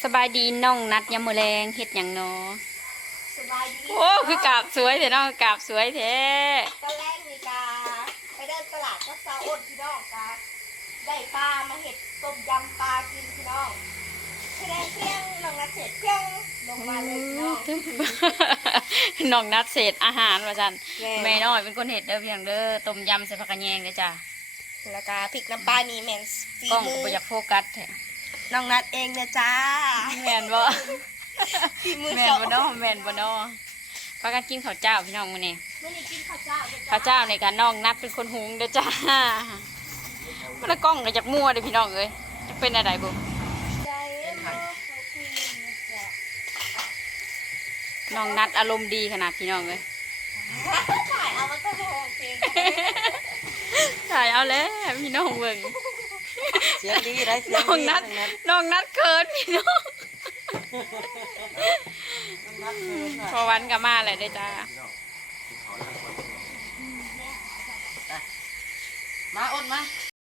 สบายดีน้องนัดยามมื้อแลงเฮ็ดหยังเนาะสบายดีโอ้คือกราบสวยแท้เนาะกราบสวยแท้ตอนแรกมีกาไปเดินตลาดก็ซาอ้นพี่น้องกาได้ปลามาเห็ดต้มยำปลากินพี่น้องแสดงเพียงลงนัดเสร็จเพียงลงมาเลยพี่น้องน้องนัดเศษอาหารว่าซั่นแม่แม่น้อยเป็นคนเฮ็ดเด้อเพียงเด้อต้มยำใส่ผักกะแยงเด้อจ้ะแล้วก็พริกน้ำปลานี่แม่นฝีกล้องมืก็อบ่อยากโฟกัสแท้น้องนัดเองนะจ้าแม่นบ่ฝีมือแม่นเจ้าบ่เนาะแม่นบ่เนาะพากันกินข้าวเจ้าพี่น้องมื้อนี้เมื่อนี้กินข้าวเจ้าด้วยข้าวเจ้าในการน้องนัดเป็นคนหุงเด้อจ้ามันละกล้องก็จักมั่วเด้อพี่น้องเอ้ยจะเป็นอะไรบ่ใจโลกเขาคุยนะจ๊ะน้องนัดอารมณ์ดีขนาดพี่น้องเอ้ยถ่ายเอามาตั้งโอเคถ่ายเอาแล้วพี่น้องเบิ่งเสียงดีได้เสียน้งองดีนัดน้องนัดเขินพี่น้องนัดคืนพอวันก็มาเลยเด้อจ้ามาอ้นมา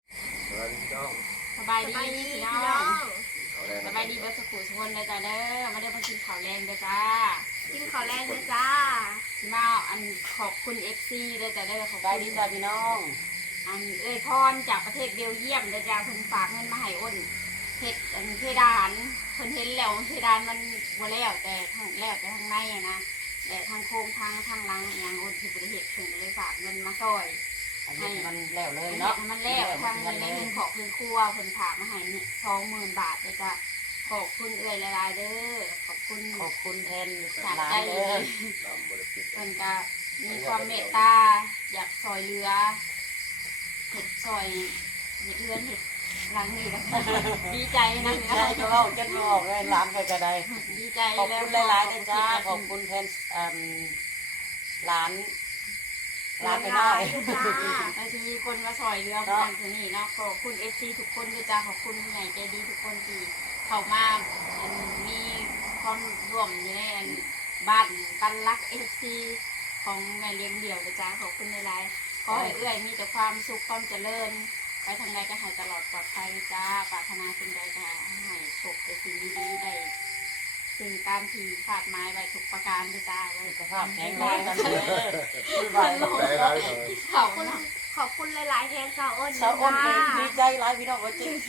สบายดีไปดีพี่พี่น้น้ออง งสบายดีเบิร์ดสกุลชวนเด้อจ้าเด้อมาเด้อมากินข้าวแรงเด้อจ้ากินข้าวแรงนะจ้าพี่มาอันขอบคุณ FC เด้อจ้าเด้อขอบได้คุณดีจ้าพี่น้องอันเอ้ยพรจากประเทศเบลเยียมเด้อจ้าเพิ่นฝากเงินมาให้อ้นเฮ็ดอันเพดานเพิ่นเห็นแล้วเพดานมันบ่แล้วแต่ข้างแล้วแต่ข้างในอะนะแต่ทางโครงทางหลังอย่างอ้นที่บ่ได้เฮ็ดเพิ่นก็เลยฝากเงินมาซอยอันนี้มันแล้วเลยเฮ็ดเนาะให้มันแล้วทางเงินได้เงินขอคืนครัวเพิ่นฝากมาให้นี่20,000 บาทเลยจ้ะขอบคุณเอื้อยหลายๆเด้อขอบคุณขอบคุณแทนจากหลาใจนเด้อเพิ่นก็มีความเมตตาอยากซอยเหลือเฮ็ดซอยเฮ็ดเรือนเฮ็ดหลังนี่แล้วดีใจนะใช่ก็เอาเจ็ดออกเลยหลานไปกระไดดีใจขอบแล้วคุณหลายๆนะจ้าขอบคุณแทนหลานหลานไปหน่อยจ้าแล้วจะมีคนมาซอยเรือพวกนั้นคนนี้เนาะขอบคุณ FC ทุกคนด้วยจ้าขอบคุณผู้ใหญ่ใจดีทุกคนที่เข้ามาอันมีความร่วมอยู่ในอันบ้านปันรัก FC ของแม่เลี้ยงเดี่ยวเลยจ้าขอบคุณหลายๆขอให้เอื้อยมีแต่ความสุขความเจริญไปทางใดก็ให้ตลอดปลอดภัยจ้าปรารถนาสิ่งใดก็ให้พบแต่สิ่งดีๆได้สิ่งตามที่คาดหมายไว้ทุกประการด้วยจ้าไว้สุขภาพแข็งแรงกันเลยคือว่าเขาขอบคุณหลายๆแทนสาวอ้นชาวอ้นจ้าดีใจหลายพี่น้องว่าจริง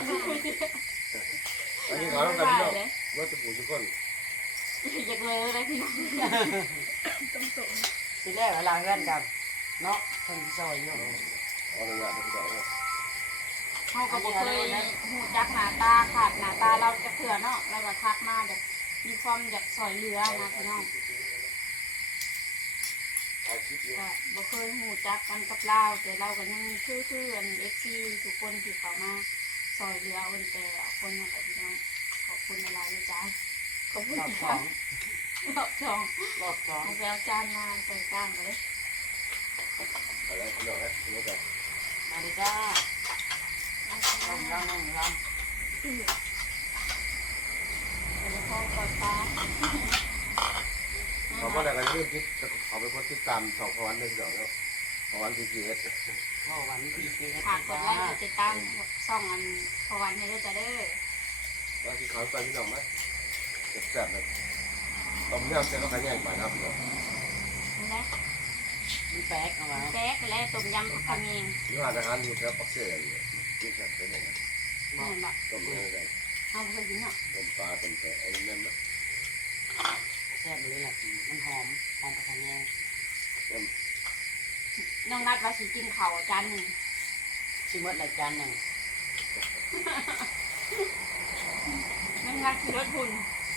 อันนี้ขอต้องการพี่น้องว่าจะปู่ทุกคนอยากเลยนะพี่น้องทีแรกเวลาเพื่อนกันเนาะคนซอยอยู่เอาเลยว่าพี่น้องเขาก็บอกเคยหูจักหน้าตาขาดหน้าตาเราจะเถื่อเนาะเราก็ทักมาแบบมีความอยากสอยเรือนะพี่น้องเอาคลิปนี้ก็บอกเคยหูจักกันกับเราแต่เราก็ยังชื่ออันFCทุกคนที่เขามาสอยเรือคนแต่คนนั่นแหละพี่น้องขอบคุณอะไรเลยจ้าขอบคุณรอบสจ้าองรอบสองรอบสองเอาแล้วจานมาใส่ก้างไปเลยอะไรพี่น้องนะพี่น้องกันมาดิจ้าลำลำลำเดี๋ยวพ่อกดตาเขาก็ได้กันเรื่องคิดเขาเป็นคนที่ตามสองพวันได้พี่น้องแล้วพวันที่จีเอสพ่อวันที่สี่ฝากกดไลค์กดติดตามช่องอันพอวันให้ด้วยจ้ะเด้อว่าที่เขาไปพี่น้องไหมแซ่บเลยต้มยำเสร็จแล้วก็แยกไปนะพี่น้องนี่แหละมีแป๊กเอาไว้แป๊กและต้มยำผักกะเมงยี่ห้ออาหารดูแถวปักเซ่เลยที่แซ่บเป็นยังไงนี่เห็นบ่ต้มเนื้อไก่เอาไปกินเนาะต้มปลาต้มแกะไอ้นั่นนะแซ่บเลยล่ะมันหอมหอมกระทะแยงต้มน้องนัดว่าสิกินข้าวจานหนึ่งชิมมดรายจานหนึ่งน้องนัดขี่รถบุญ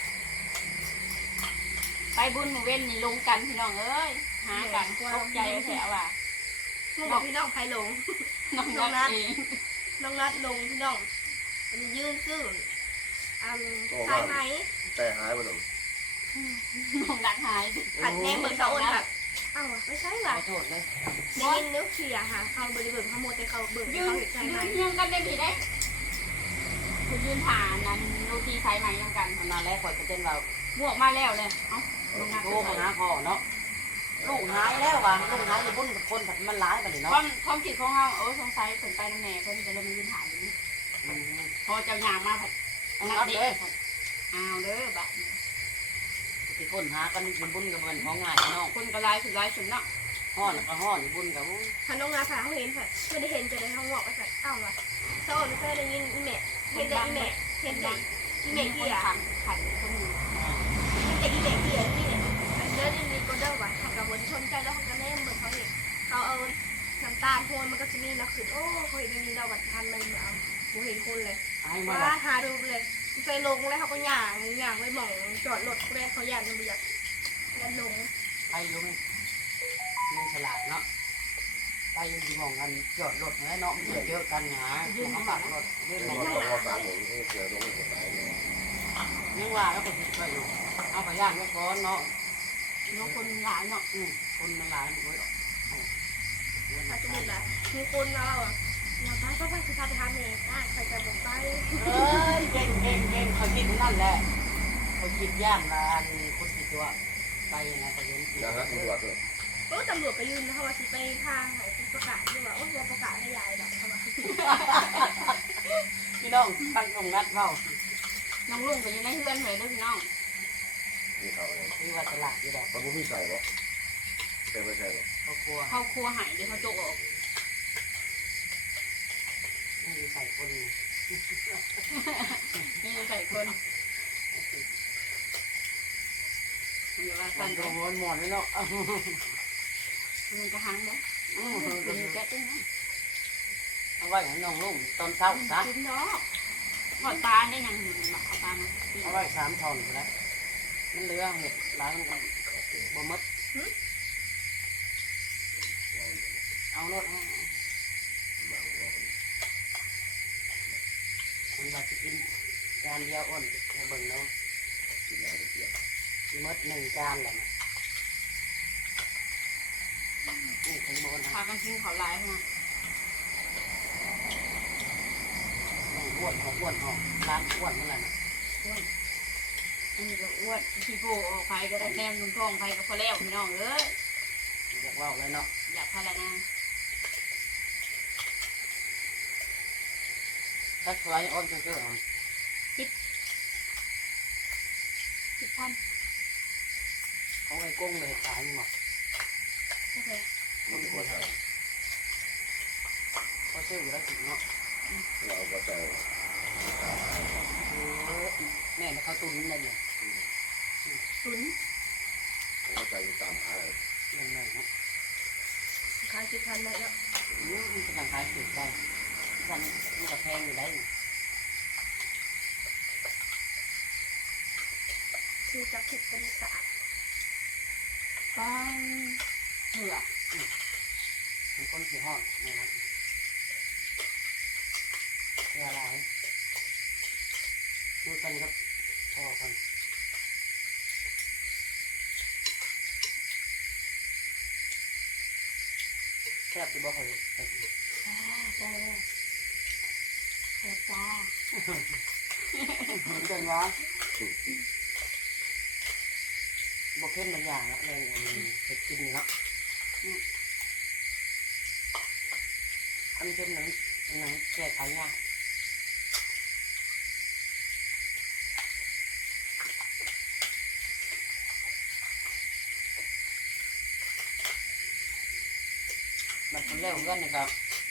ไปบุญหมู่เว้นนี่ลงกันพี่น้องเอ้ยหากันตกใจแถวว่ะมึงบอกพี่น้องใครหลงน้องนัดเองน้องนัดลงพี่น้องมันยืนซื่อใช่ไหมแต่หายไปหนึ่งน้องนัดหายผัดแน่เหมือนสาวอ้นแบบอ้าวไม่ใช่ขว่ะอโทษเลยได้ยินนิ้วเขี่ยค่ะเขาบริเบิร์เขาโมแต่เขาเบิร์ยืเขานเห็นใช่ไหมยืนกันได้ผีได้คุณยืนผ่านนั้นโรตีสายไหมยังกันมันมาแล้วข่อยจะเต้นเราบวกมาแล้วเลยเอ้าน้องนัดโทรมาหาพ่อเนาะลูกหายแล้วว่ะลูกหายอยู่บนคนมันร้ายไปเลยเนาะความคิดของเราสงสัยเพิ่นไปน้ำแหน่เพิ่นจะเริ่มยืนถ่ายอยู่นี่พอเจ้าหยางมาผัดนัดเลยเอาเด้อบัดนี้ที่คนหากันเป็นบุญกับเงินของง่ายน้องคนก็หลายสุดหลายสุดเนาะห่อนก็ห่อนบุญกับบุญถ้าน้องงาผ่าเขาเห็นค่ะไม่ได้เห็นจะได้ท้องงอกก็ใส่อ้าวล่ะเจ้าไม่เคยได้ยินอีแม่เห็นแต่อีแม่เห็นแต่อีแม่มีคเกีนยร์ขันคนหนึ่งเห็นแต่อีแม่เกียร์นี่เนี่ยแล้วนี่มีก็เด้อว่ะเขากับบนชนใจแล้วเขาก็แน่เหมือนเขาเห็นเขาเอาน้ำตาลโพนมันก็จะมีนะคือโอ้เขาเห็นมีเราแบบทันเลยเอากูเห็นคนเลยไอ้มาว่าหาดูเลยไปลงแล้วเขาก็ย่างไว้หม่องจอดรถเลยเขาย่างกันไปอยากยันลงไปอยู่มั้ยยังฉลาดเนาะไปอยู่ที่มองกันจอดรถเนาะมันเยอะกันหายืนขับรถยืนเรามองเราตามหนูเจอลงไปไหนยังว่าก็ไปคิดไปอยู่เอาไปย่างไว้ก่อนเนาะน้องคนหลายเนาะคนมันหลายมันก็อาจจะมีแบบมีคนเราอ่ะเราไปคือพาไปทำเองใครจะบอกไปเอ้ยเก่งเขาคิดนั่นแหละเขาคิดย่างละอันคนคิดตัวไปนะเขาเห็นนะฮะตำรวจด้วยโอ้ตำรวจไปยืนนะคะว่าสิไปทางไหนประกาศด้วยว่าโอ้ตัวประกาศให้ยายแบบทำไมพี่น้องตั้งตรงนัดเฝ้าน้องลุงก็ยังได้เพื่อนเลยเด้อพี่น้องนี่เขาเลยคือว่าตลาดอยู่ดอกเขาไม่ใส่หรอกใส่ไม่ใช่หรอกเขากลัวเข้าครัวหายเดี๋ยวเขาโจกออกไม่มีใส่คนนี่ใส่คนเดี๋ยวว่ามัสั่นนโดไปนหมดเลยเนาะมันกระหังเด้อมีแก๊สด้วยนะเอาไว้ให้น้องลุงตอนเช้าซะกินดอกทอดปลาได้ยังหนึ่งหมักเอาปลามาปีเอาไว้3 ทอนก็ได้มันเหลือเห็ดหลายมันก็บ่หมดเอารถมันว่าสิกินจานเดียวอ้นแค่เบิ่งเนาะกินแล้วเกี่ยวหมด1 จานแล้วนะนี่ถึงบนพากันกินเขาหลายมาอ้วนของอ้วนของร้านอ้วนนั่นแหละนะอันนี้ก็อ้วนพี่โป้ออกไปก็ได้แนมนุ่งทองไปก็พอแล้วพี่น้องเอ้ยอยากว่าเลยเนาะอยากพาแล้วนะถ้าใครอ้อนก็เกิด 10,000 เขาไอ้กุ้งเลยตายหมดโอเคมันก็ใส่เขาซื้ออยู่แล้วสิเนาะเราก็ใส่แม่เขาตุนเลยเนี่ยศูนย์ผมก็ใส่ตามหาเลยเงินเลยเนาะขาย10,000ได้แล้วมันกำลังขายสุดได้มันก็แพงอยู่ได้คือจะคิดเป็นสะปังเหือมันคนขี่ห้องนะครับเพื่ออะไรดูกันครับพ่อกันแค่ที่บอกเขาจ้าจ้าเหมือนกันวะบอกเข้มบางอย่างแล้วเลยเผ็ดกินเนาะอันเข้มนั้นแก้ไขยากมันเป็นเร็วกันนะครับ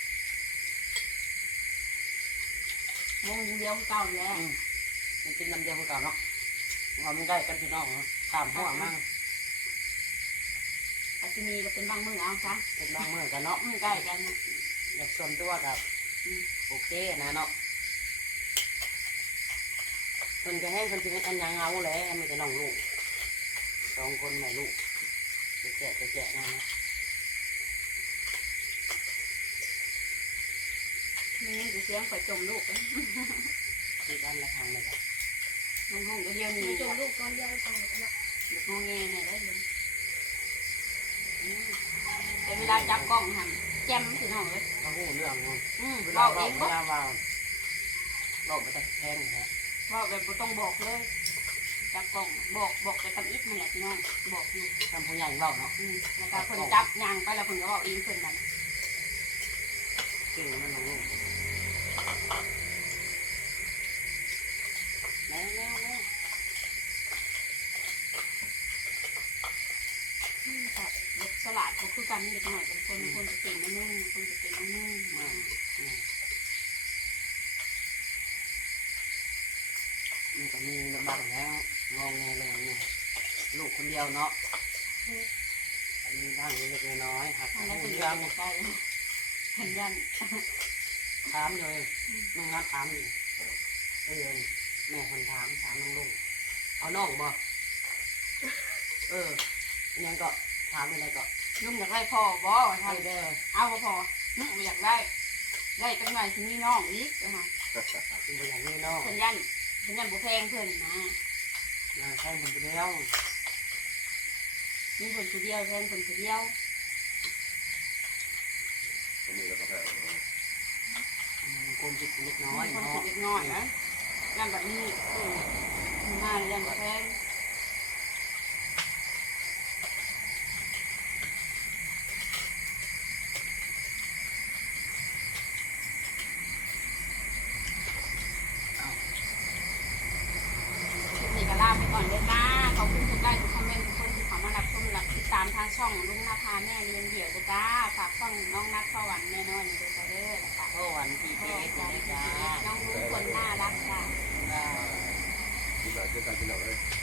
โมงเดียวเก่าแล้วมันกินน้ำเดียวกันเก่าเนาะว่ามันใกล้กันพี่น้องเนาะสามหัวมั่งอาจจะมีก็เป็นบางมื้อเอาจ้ะเป็นบางมื้อกันเนาะใกล้กันนะอยากส่วนตัวกับโอเคนะเนาะคนก็แห้งคนที่อันยังเอาแหละไม่จะน้องลูก2 คนแม่ลูกแจกนะมีเงินจะเสียงข่อยจมลูกที่บ้านละทางเลยครับน้องลุงก็เดียวมีนี้จงลูกก้อนเดียวไปฟังเลยนะเด็กงงเงี้ยเนี่ยได้เลยแต่เวลาจับกล้องทำแจ่มสิน้องเลยเขาพูดเรื่องเนาะเวลาเราเราเองเวก็ลาว่าเราไปตะแคงนะว่าแบบบ่ต้องบอกเลยจับกล้องบอกแต่ทำอิฐนั่นแหละพี่น้องบอกอยู่ทำผู้ใหญ่เราเนาะแล้วก็เพิ่นจับยางไปแล้วเพิ่นก็บอกเองเพิ่นนั่นเก่งมันน้องลูกแล้วลาดเขาคือกันเด็กหน่อยเป็นคนจะเก่งนั่นนู่นคนจะเก่งนั่นนู่นมันก็มีลำบากแล้วงองแงเลยเนี่ยลูกคนเดียวเนาะอันนี้บ้างเล็กน้อยหักแล้วหูเป็นเรื่ยัองงใจขันยันถามเลยน้องนัดถามอยู่แม่คนถามน้องลุงเอาน้องบ่ยังก็ถามอะไรก็ลุงอยากได้พ่อบ่ให้ทำเด้อเอาพอลุงอยากได้จังหน่อยที่นี่น้องอีกนะคะเป็นอย่างนี้น้องขันยันบุแพงเพิ่นนะนางแข้งคนเดียวมีคนคนเดียวแพงคนคนเดียวอันนี้เราก็แพ้กลมจิตเล็กน้อมียคนเนาะคิดเล็กน้อยนะยันแบบนี้มายันบุแพง นี่ก็ลาไปก่อนเด้อจ้าขอบคุณทุกไลค์ทุกคอมเมนต์ทุกคนที่เข้ามารับชมรับติดตามทางช่องลุงนาพาแม่เลี้ยงเดี่ยวเด้อจ้าฝากช่องน้องนัทสวรรค์แน่นอนเด้อจ้าเด้อแล้วก็โอ้วันที่พ่เจ๊อจ้าจ้าน้องรู้คนน่ารักจ้าที่ไหนเจอกันที่ไหนเลย